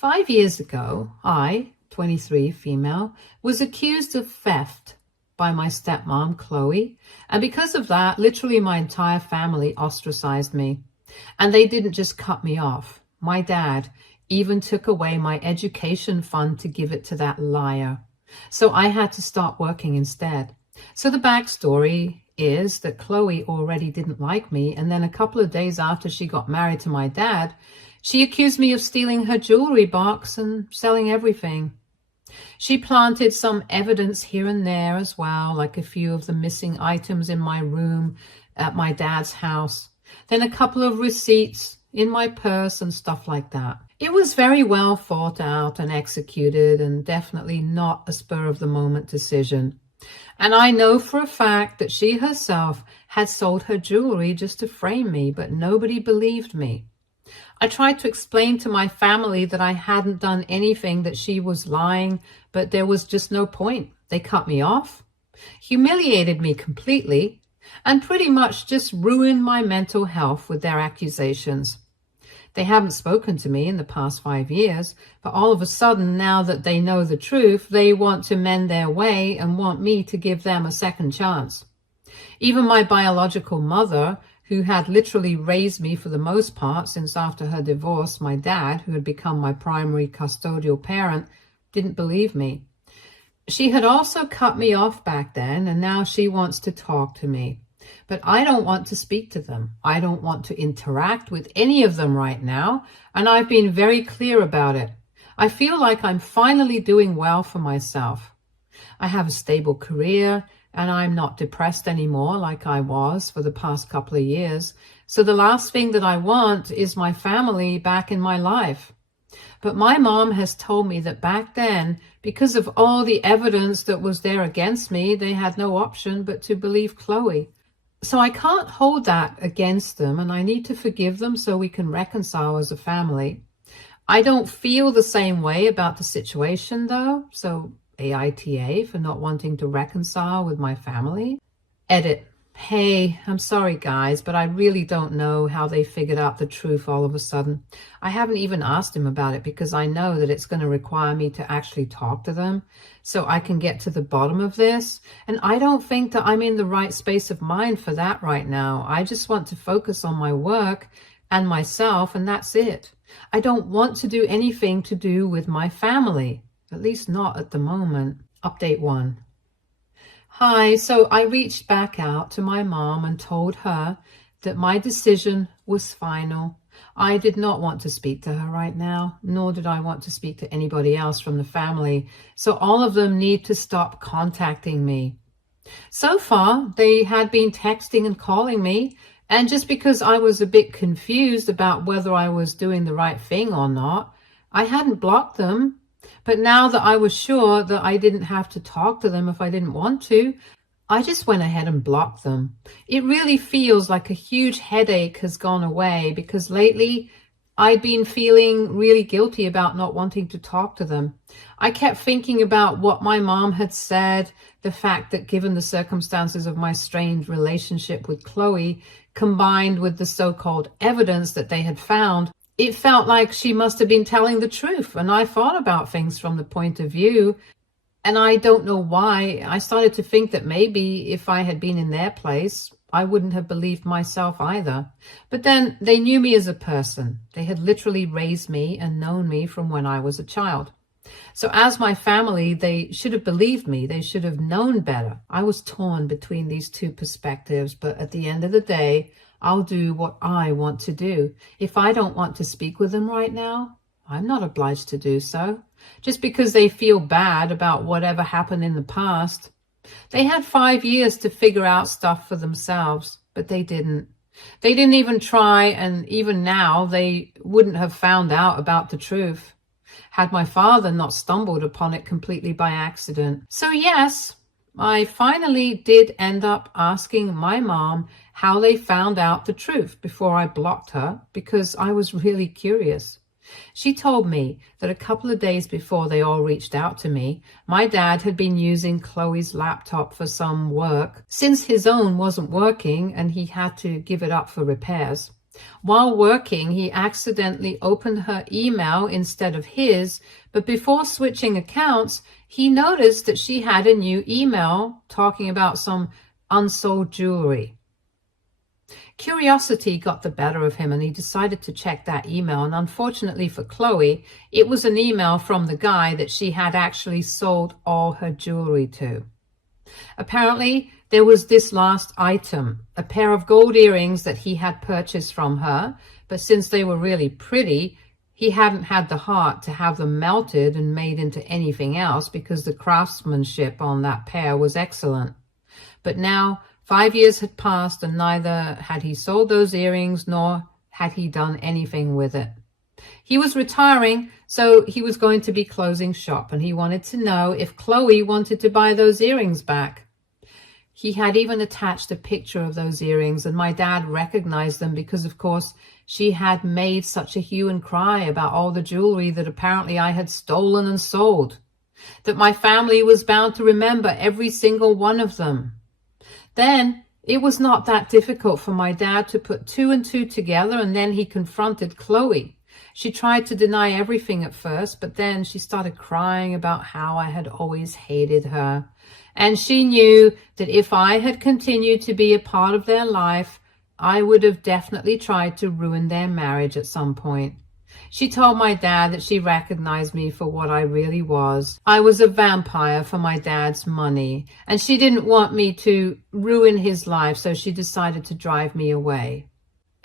5 years ago, I, 23, female, was accused of theft by my stepmom, Chloe, and because of that, literally my entire family ostracized me. And they didn't just cut me off. My dad even took away my education fund to give it to that liar. So I had to start working instead. So the backstory is that Chloe already didn't like me, and then a couple of days after she got married to my dad, she accused me of stealing her jewelry box and selling everything. She planted some evidence here and there as well, like a few of the missing items in my room at my dad's house, then a couple of receipts in my purse and stuff like that. It was very well thought out and executed, and definitely not a spur-of-the-moment decision. And I know for a fact that she herself had sold her jewelry just to frame me, but nobody believed me. I tried to explain to my family that I hadn't done anything, that she was lying, but there was just no point. They cut me off, humiliated me completely, and pretty much just ruined my mental health with their accusations. They haven't spoken to me in the past 5 years, but all of a sudden, now that they know the truth, they want to mend their way and want me to give them a second chance. Even my biological mother, who had literally raised me for the most part since after her divorce, my dad, who had become my primary custodial parent, didn't believe me. She had also cut me off back then, and now she wants to talk to me. But I don't want to speak to them. I don't want to interact with any of them right now, and I've been very clear about it. I feel like I'm finally doing well for myself. I have a stable career, and I'm not depressed anymore like I was for the past couple of years. So the last thing that I want is my family back in my life. But my mom has told me that back then, because of all the evidence that was there against me, they had no option but to believe Chloe. So I can't hold that against them, and I need to forgive them so we can reconcile as a family. I don't feel the same way about the situation though, so AITA for not wanting to reconcile with my family. Edit. Hey, I'm sorry guys, but I really don't know how they figured out the truth all of a sudden. I haven't even asked him about it because I know that it's going to require me to actually talk to them so I can get to the bottom of this. And I don't think that I'm in the right space of mind for that right now. I just want to focus on my work and myself, and that's it. I don't want to do anything to do with my family, at least not at the moment. Update 1. Hi, so I reached back out to my mom and told her that my decision was final. I did not want to speak to her right now, nor did I want to speak to anybody else from the family. So all of them need to stop contacting me. So far, they had been texting and calling me, and just because I was a bit confused about whether I was doing the right thing or not, I hadn't blocked them. But now that I was sure that I didn't have to talk to them if I didn't want to, I just went ahead and blocked them. It really feels like a huge headache has gone away because lately I'd been feeling really guilty about not wanting to talk to them. I kept thinking about what my mom had said, the fact that given the circumstances of my strained relationship with Chloe, combined with the so-called evidence that they had found, it felt like she must have been telling the truth. And I thought about things from the point of view, and I don't know why. I started to think that maybe if I had been in their place, I wouldn't have believed myself either. But then they knew me as a person. They had literally raised me and known me from when I was a child. So as my family, they should have believed me. They should have known better. I was torn between these two perspectives, but at the end of the day, I'll do what I want to do. If I don't want to speak with them right now, I'm not obliged to do so. Just because they feel bad about whatever happened in the past. They had 5 years to figure out stuff for themselves, but they didn't. They didn't even try, and even now, they wouldn't have found out about the truth had my father not stumbled upon it completely by accident. So yes, I finally did end up asking my mom how they found out the truth before I blocked her because I was really curious. She told me that a couple of days before they all reached out to me, my dad had been using Chloe's laptop for some work since his own wasn't working and he had to give it up for repairs. While working, he accidentally opened her email instead of his, but before switching accounts, he noticed that she had a new email talking about some unsold jewelry. Curiosity got the better of him and he decided to check that email, and unfortunately for Chloe, it was an email from the guy that she had actually sold all her jewelry to. Apparently, there was this last item, a pair of gold earrings that he had purchased from her, but since they were really pretty, he hadn't had the heart to have them melted and made into anything else because the craftsmanship on that pair was excellent. But now, 5 years had passed and neither had he sold those earrings nor had he done anything with it. He was retiring, so he was going to be closing shop, and he wanted to know if Chloe wanted to buy those earrings back. He had even attached a picture of those earrings, and my dad recognized them because, of course, she had made such a hue and cry about all the jewelry that apparently I had stolen and sold, that my family was bound to remember every single one of them. Then it was not that difficult for my dad to put two and two together, and then he confronted Chloe. She tried to deny everything at first, but then she started crying about how I had always hated her. And she knew that if I had continued to be a part of their life, I would have definitely tried to ruin their marriage at some point. She told my dad that she recognized me for what I really was. I was a vampire for my dad's money, and she didn't want me to ruin his life, so she decided to drive me away.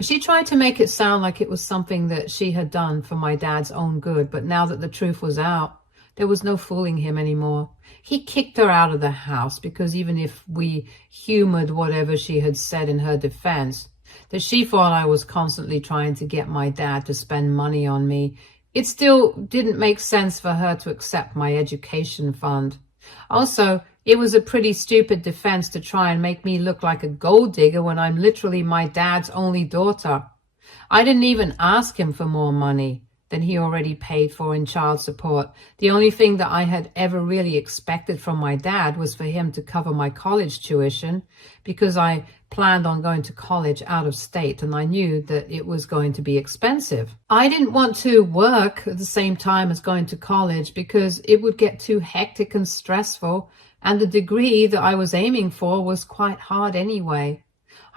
She tried to make it sound like it was something that she had done for my dad's own good, but now that the truth was out, there was no fooling him anymore. He kicked her out of the house because even if we humored whatever she had said in her defense, that she thought I was constantly trying to get my dad to spend money on me, it still didn't make sense for her to accept my education fund. Also, it was a pretty stupid defense to try and make me look like a gold digger when I'm literally my dad's only daughter. I didn't even ask him for more money than he already paid for in child support. The only thing that I had ever really expected from my dad was for him to cover my college tuition, because I planned on going to college out of state and I knew that it was going to be expensive. I didn't want to work at the same time as going to college because it would get too hectic and stressful, and the degree that I was aiming for was quite hard anyway.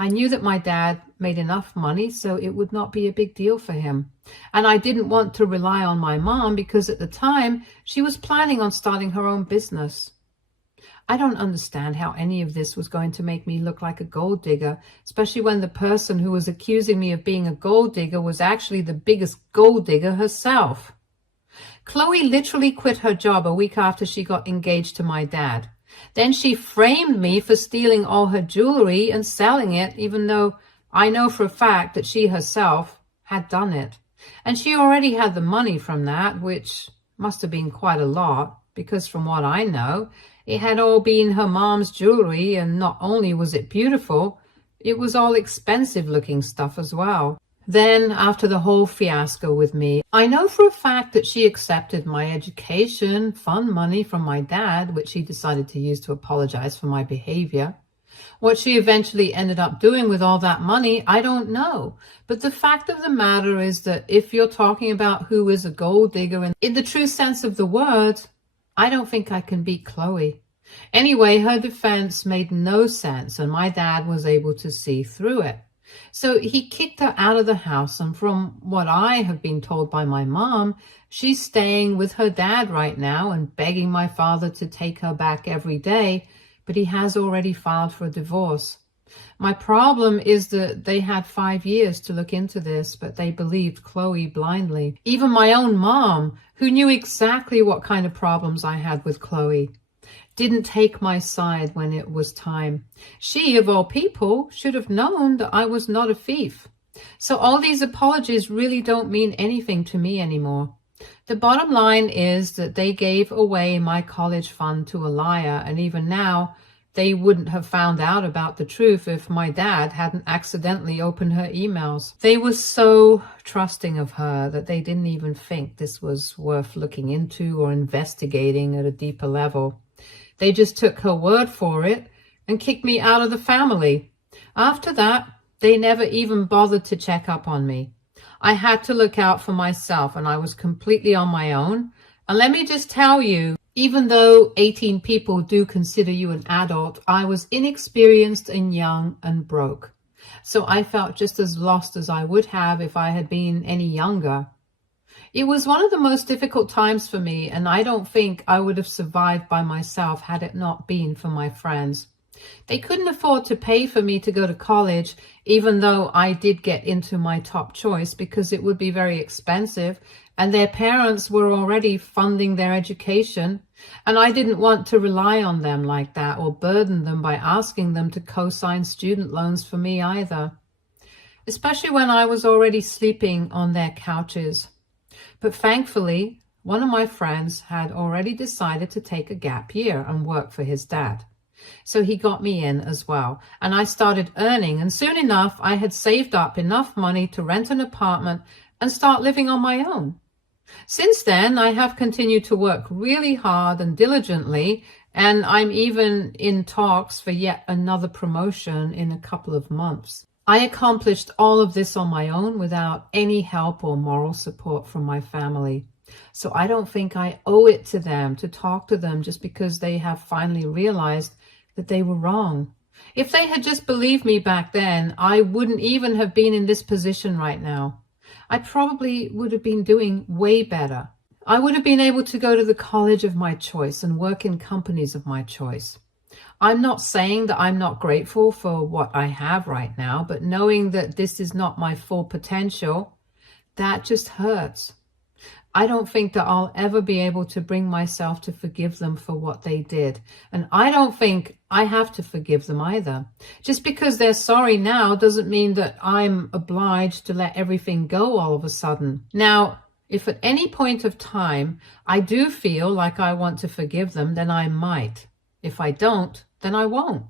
I knew that my dad made enough money, so it would not be a big deal for him. And I didn't want to rely on my mom because at the time she was planning on starting her own business. I don't understand how any of this was going to make me look like a gold digger, especially when the person who was accusing me of being a gold digger was actually the biggest gold digger herself. Chloe literally quit her job a week after she got engaged to my dad. Then she framed me for stealing all her jewelry and selling it, even though I know for a fact that she herself had done it. And she already had the money from that, which must have been quite a lot, because from what I know, it had all been her mom's jewelry, and not only was it beautiful, it was all expensive looking stuff as well. Then, after the whole fiasco with me, I know for a fact that she accepted my education fund money from my dad, which he decided to use to apologize for my behavior. What she eventually ended up doing with all that money, I don't know. But the fact of the matter is that if you're talking about who is a gold digger in the true sense of the word, I don't think I can beat Chloe. Anyway, her defense made no sense, and my dad was able to see through it. So he kicked her out of the house, and from what I have been told by my mom, she's staying with her dad right now and begging my father to take her back every day, but he has already filed for a divorce. My problem is that they had 5 years to look into this, but they believed Chloe blindly. Even my own mom, who knew exactly what kind of problems I had with Chloe, didn't take my side when it was time. She, of all people, should have known that I was not a thief. So all these apologies really don't mean anything to me anymore. The bottom line is that they gave away my college fund to a liar, and even now, they wouldn't have found out about the truth if my dad hadn't accidentally opened her emails. They were so trusting of her that they didn't even think this was worth looking into or investigating at a deeper level. They just took her word for it and kicked me out of the family. After that, They never even bothered to check up on me. I had to look out for myself, and I was completely on my own. And let me just tell you, even though 18 people do consider you an adult, I was inexperienced and young and broke. So I felt just as lost as I would have if I had been any younger. It was one of the most difficult times for me, and I don't think I would have survived by myself had it not been for my friends. They couldn't afford to pay for me to go to college, even though I did get into my top choice, because it would be very expensive, and their parents were already funding their education, and I didn't want to rely on them like that or burden them by asking them to co-sign student loans for me either, especially when I was already sleeping on their couches. But thankfully, one of my friends had already decided to take a gap year and work for his dad. So he got me in as well, and I started earning, and soon enough I had saved up enough money to rent an apartment and start living on my own. Since then, I have continued to work really hard and diligently, and I'm even in talks for yet another promotion in a couple of months. I accomplished all of this on my own without any help or moral support from my family. So I don't think I owe it to them to talk to them just because they have finally realized that they were wrong. If they had just believed me back then, I wouldn't even have been in this position right now. I probably would have been doing way better. I would have been able to go to the college of my choice and work in companies of my choice. I'm not saying that I'm not grateful for what I have right now, but knowing that this is not my full potential, that just hurts. I don't think that I'll ever be able to bring myself to forgive them for what they did. And I don't think I have to forgive them either. Just because they're sorry now doesn't mean that I'm obliged to let everything go all of a sudden. Now, if at any point of time I do feel like I want to forgive them, then I might. If I don't, then I won't.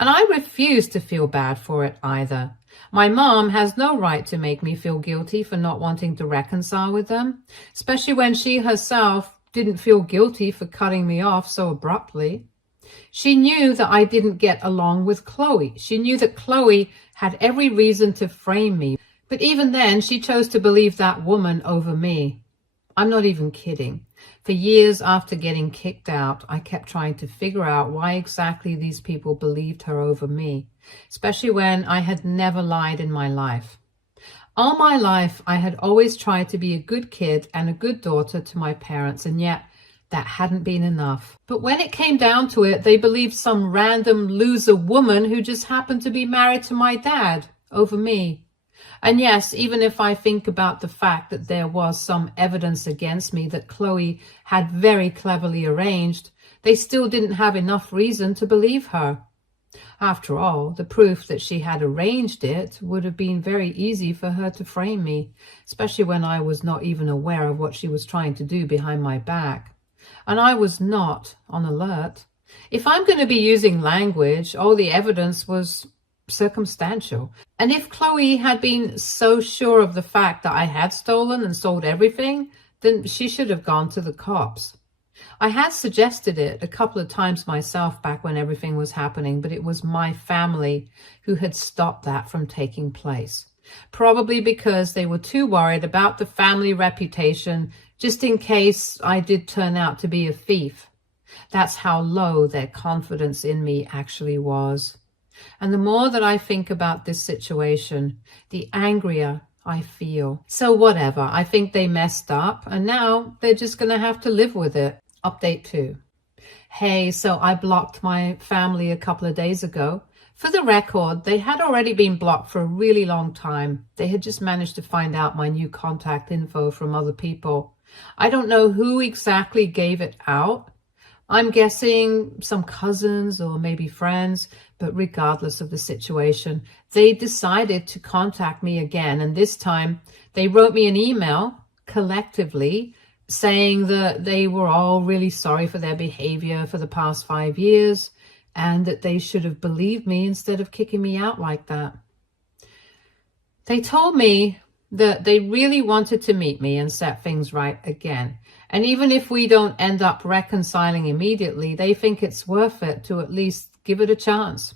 And I refuse to feel bad for it either. My mom has no right to make me feel guilty for not wanting to reconcile with them, especially when she herself didn't feel guilty for cutting me off so abruptly. She knew that I didn't get along with Chloe. She knew that Chloe had every reason to frame me. But even then, she chose to believe that woman over me. I'm not even kidding. For years after getting kicked out, I kept trying to figure out why exactly these people believed her over me, especially when I had never lied in my life. All my life, I had always tried to be a good kid and a good daughter to my parents, and yet that hadn't been enough. But when it came down to it, they believed some random loser woman who just happened to be married to my dad over me. And yes, even if I think about the fact that there was some evidence against me that Chloe had very cleverly arranged, they still didn't have enough reason to believe her. After all, the proof that she had arranged it would have been very easy for her to frame me, especially when I was not even aware of what she was trying to do behind my back. And I was not on alert. If I'm going to be using language, all the evidence was circumstantial. And if Chloe had been so sure of the fact that I had stolen and sold everything, then she should have gone to the cops. I had suggested it a couple of times myself back when everything was happening, but it was my family who had stopped that from taking place. Probably because they were too worried about the family reputation, just in case I did turn out to be a thief. That's how low their confidence in me actually was. And the more that I think about this situation, the angrier I feel. So whatever, I think they messed up, and now they're just going to have to live with it. Update 2. Hey, so I blocked my family a couple of days ago. For the record, they had already been blocked for a really long time. They had just managed to find out my new contact info from other people. I don't know who exactly gave it out. I'm guessing some cousins or maybe friends, but regardless of the situation, they decided to contact me again. And this time they wrote me an email collectively saying that they were all really sorry for their behavior for the past 5 years and that they should have believed me instead of kicking me out like that. They told me that they really wanted to meet me and set things right again. And even if we don't end up reconciling immediately, they think it's worth it to at least give it a chance.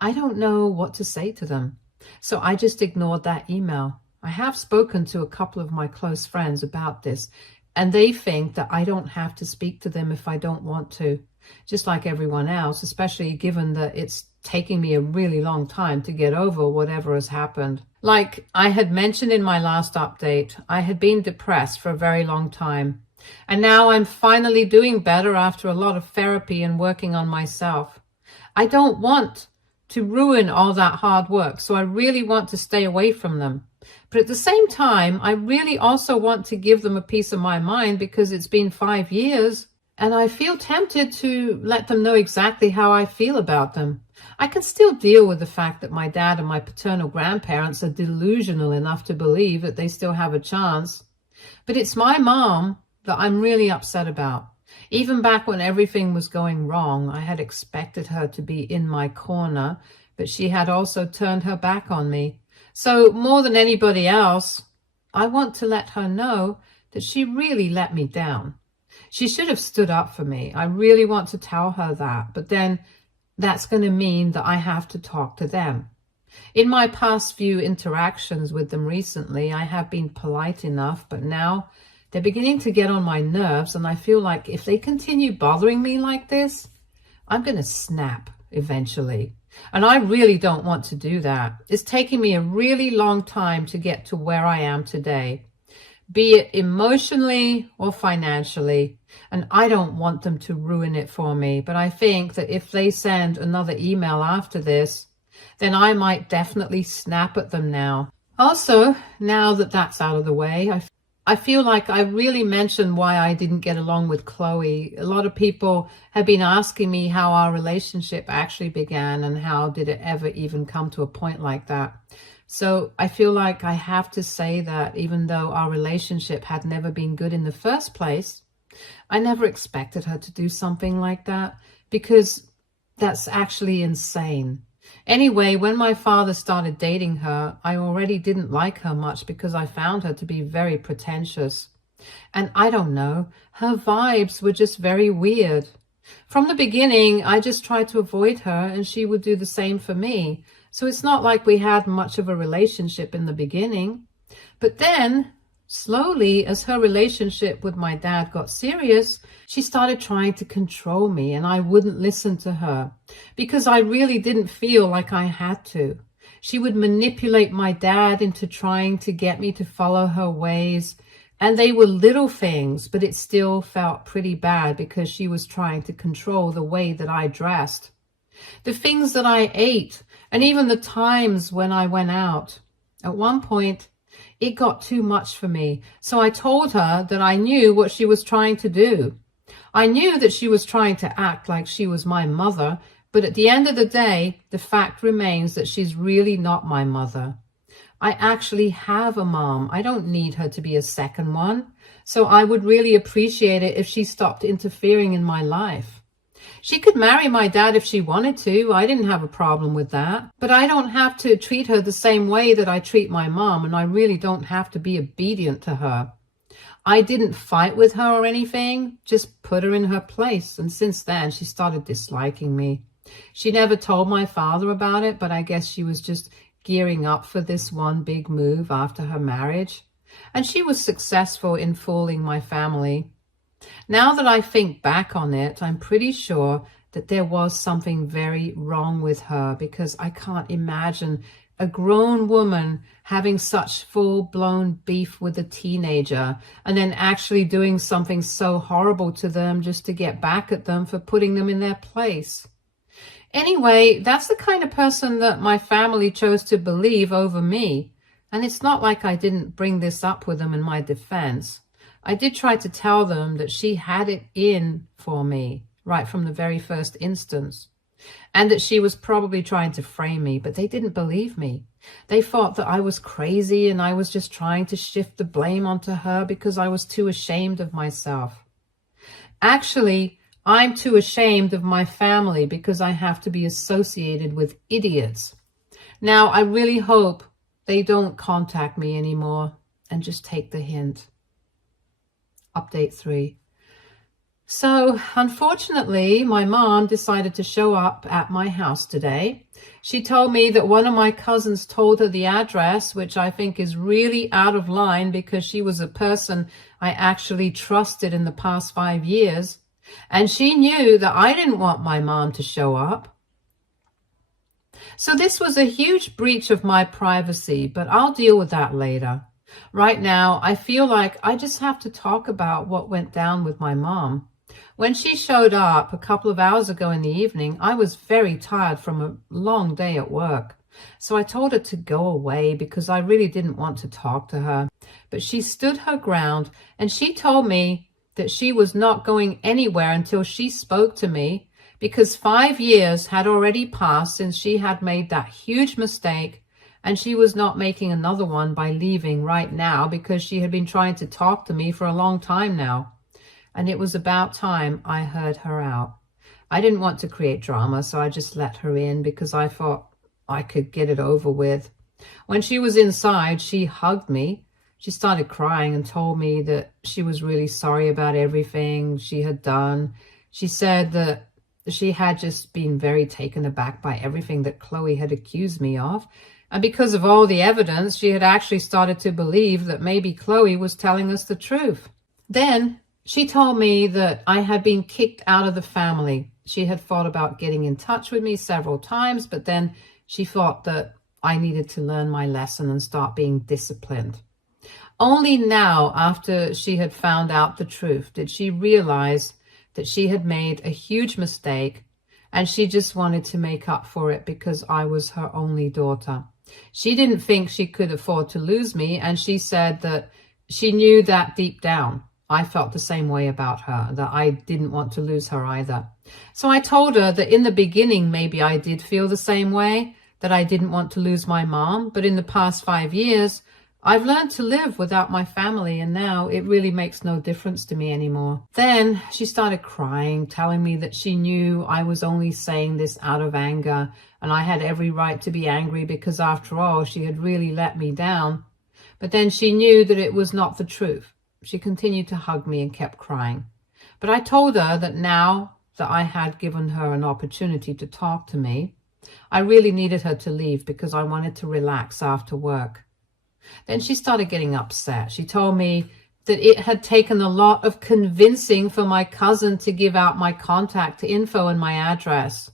I don't know what to say to them. So I just ignored that email. I have spoken to a couple of my close friends about this, and they think that I don't have to speak to them if I don't want to, just like everyone else, especially given that it's taking me a really long time to get over whatever has happened. Like I had mentioned in my last update, I had been depressed for a very long time. And now I'm finally doing better after a lot of therapy and working on myself. I don't want to ruin all that hard work, so I really want to stay away from them. But at the same time, I really also want to give them a piece of my mind because it's been 5 years. And I feel tempted to let them know exactly how I feel about them. I can still deal with the fact that my dad and my paternal grandparents are delusional enough to believe that they still have a chance. But it's my mom that I'm really upset about. Even back when everything was going wrong, I had expected her to be in my corner, but she had also turned her back on me. So more than anybody else, I want to let her know that she really let me down. She should have stood up for me. I really want to tell her that, but then that's going to mean that I have to talk to them. In my past few interactions with them recently, I have been polite enough, but now they're beginning to get on my nerves, and I feel like if they continue bothering me like this, I'm going to snap eventually. And I really don't want to do that. It's taking me a really long time to get to where I am today, be it emotionally or financially. And I don't want them to ruin it for me. But I think that if they send another email after this, then I might definitely snap at them now. Also, now that that's out of the way, I feel like I really mentioned why I didn't get along with Chloe. A lot of people have been asking me how our relationship actually began and how did it ever even come to a point like that. So I feel like I have to say that even though our relationship had never been good in the first place, I never expected her to do something like that because that's actually insane. Anyway, when my father started dating her, I already didn't like her much because I found her to be very pretentious. And I don't know, her vibes were just very weird. From the beginning, I just tried to avoid her and she would do the same for me. So it's not like we had much of a relationship in the beginning. But then, slowly, as her relationship with my dad got serious, she started trying to control me and I wouldn't listen to her because I really didn't feel like I had to. She would manipulate my dad into trying to get me to follow her ways. And they were little things, but it still felt pretty bad because she was trying to control the way that I dressed, the things that I ate, and even the times when I went out. At one point, it got too much for me, so I told her that I knew what she was trying to do. I knew that she was trying to act like she was my mother, but at the end of the day, the fact remains that she's really not my mother. I actually have a mom. I don't need her to be a second one, so I would really appreciate it if she stopped interfering in my life. She could marry my dad if she wanted to. I didn't have a problem with that. But I don't have to treat her the same way that I treat my mom, and I really don't have to be obedient to her. I didn't fight with her or anything, just put her in her place. And since then, she started disliking me. She never told my father about it, but I guess she was just gearing up for this one big move after her marriage. And she was successful in fooling my family. Now that I think back on it, I'm pretty sure that there was something very wrong with her because I can't imagine a grown woman having such full-blown beef with a teenager and then actually doing something so horrible to them just to get back at them for putting them in their place. Anyway, that's the kind of person that my family chose to believe over me. And it's not like I didn't bring this up with them in my defense. I did try to tell them that she had it in for me right from the very first instance, and that she was probably trying to frame me, but they didn't believe me. They thought that I was crazy and I was just trying to shift the blame onto her because I was too ashamed of myself. Actually, I'm too ashamed of my family because I have to be associated with idiots. Now, I really hope they don't contact me anymore and just take the hint. Update 3. So, unfortunately, my mom decided to show up at my house today. She told me that one of my cousins told her the address, which I think is really out of line because she was a person I actually trusted in the past 5 years. And she knew that I didn't want my mom to show up. So this was a huge breach of my privacy, but I'll deal with that later. Right now, I feel like I just have to talk about what went down with my mom. When she showed up a couple of hours ago in the evening, I was very tired from a long day at work. So I told her to go away because I really didn't want to talk to her. But she stood her ground and she told me that she was not going anywhere until she spoke to me because 5 years had already passed since she had made that huge mistake, and she was not making another one by leaving right now because she had been trying to talk to me for a long time now. And it was about time I heard her out. I didn't want to create drama, so I just let her in because I thought I could get it over with. When she was inside, she hugged me. She started crying and told me that she was really sorry about everything she had done. She said that she had just been very taken aback by everything that Chloe had accused me of. And because of all the evidence, she had actually started to believe that maybe Chloe was telling us the truth. Then she told me that I had been kicked out of the family. She had thought about getting in touch with me several times, but then she thought that I needed to learn my lesson and start being disciplined. Only now, after she had found out the truth, did she realize that she had made a huge mistake, and she just wanted to make up for it because I was her only daughter. She didn't think she could afford to lose me, and she said that she knew that deep down. I felt the same way about her, that I didn't want to lose her either. So I told her that in the beginning, maybe I did feel the same way, that I didn't want to lose my mom. But in the past 5 years, I've learned to live without my family, and now it really makes no difference to me anymore. Then she started crying, telling me that she knew I was only saying this out of anger, and I had every right to be angry because after all, she had really let me down. But then she knew that it was not the truth. She continued to hug me and kept crying. But I told her that now that I had given her an opportunity to talk to me, I really needed her to leave because I wanted to relax after work. Then she started getting upset. She told me that it had taken a lot of convincing for my cousin to give out my contact info and my address.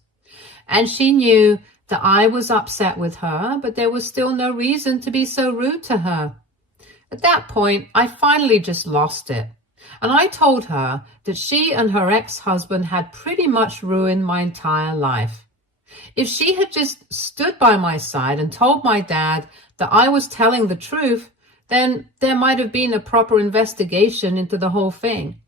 And she knew that I was upset with her, but there was still no reason to be so rude to her. At that point, I finally just lost it. And I told her that she and her ex-husband had pretty much ruined my entire life. If she had just stood by my side and told my dad that I was telling the truth, then there might have been a proper investigation into the whole thing.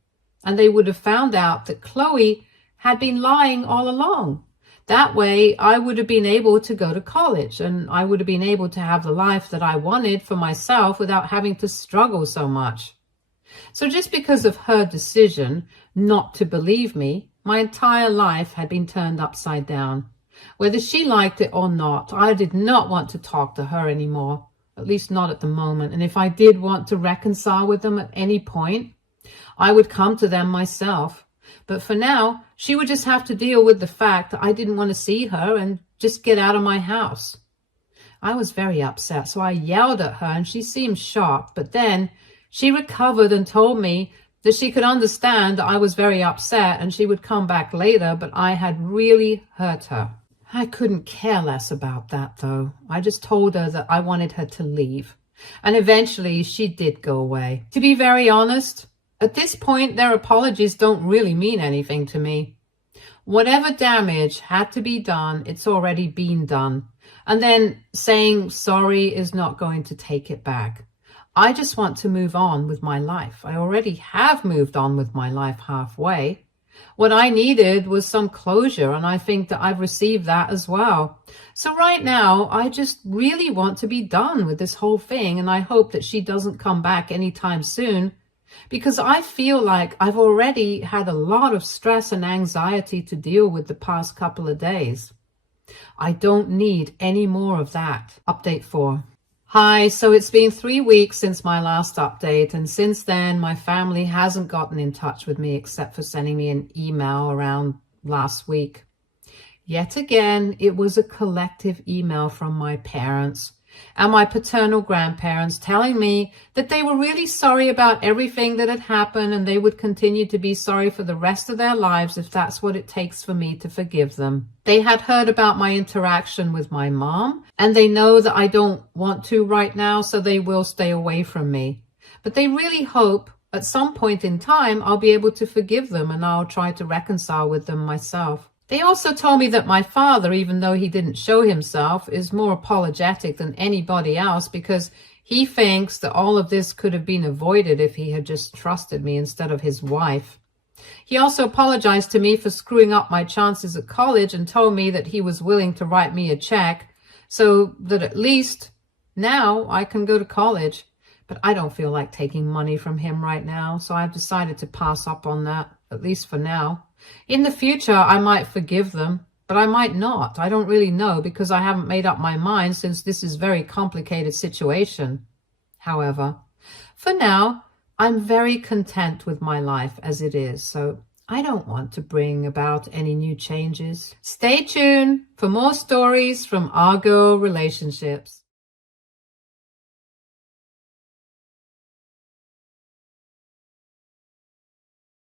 And they would have found out that Chloe had been lying all along. That way, I would have been able to go to college, and I would have been able to have the life that I wanted for myself without having to struggle so much. So just because of her decision not to believe me, my entire life had been turned upside down. Whether she liked it or not, I did not want to talk to her anymore, at least not at the moment. And if I did want to reconcile with them at any point, I would come to them myself. But for now, she would just have to deal with the fact that I didn't want to see her and just get out of my house. I was very upset, so I yelled at her and she seemed shocked. But then she recovered and told me that she could understand that I was very upset and she would come back later, but I had really hurt her. I couldn't care less about that, though. I just told her that I wanted her to leave. And eventually she did go away. To be very honest, at this point, their apologies don't really mean anything to me. Whatever damage had to be done, it's already been done. And then saying sorry is not going to take it back. I just want to move on with my life. I already have moved on with my life halfway. What I needed was some closure, and I think that I've received that as well. So right now, I just really want to be done with this whole thing, and I hope that she doesn't come back anytime soon, because I feel like I've already had a lot of stress and anxiety to deal with the past couple of days. I don't need any more of that. Update 4. Hi, so it's been 3 weeks since my last update, and since then my family hasn't gotten in touch with me except for sending me an email around last week. Yet again, it was a collective email from my parents and my paternal grandparents telling me that they were really sorry about everything that had happened, and they would continue to be sorry for the rest of their lives if that's what it takes for me to forgive them. They had heard about my interaction with my mom, and they know that I don't want to right now, so they will stay away from me. But they really hope at some point in time I'll be able to forgive them, and I'll try to reconcile with them myself. They also told me that my father, even though he didn't show himself, is more apologetic than anybody else because he thinks that all of this could have been avoided if he had just trusted me instead of his wife. He also apologized to me for screwing up my chances at college and told me that he was willing to write me a check so that at least now I can go to college. But I don't feel like taking money from him right now, so I've decided to pass up on that, at least for now. In the future, I might forgive them, but I might not. I don't really know because I haven't made up my mind since this is a very complicated situation. However, for now, I'm very content with my life as it is, so I don't want to bring about any new changes. Stay tuned for more stories from our girl relationships.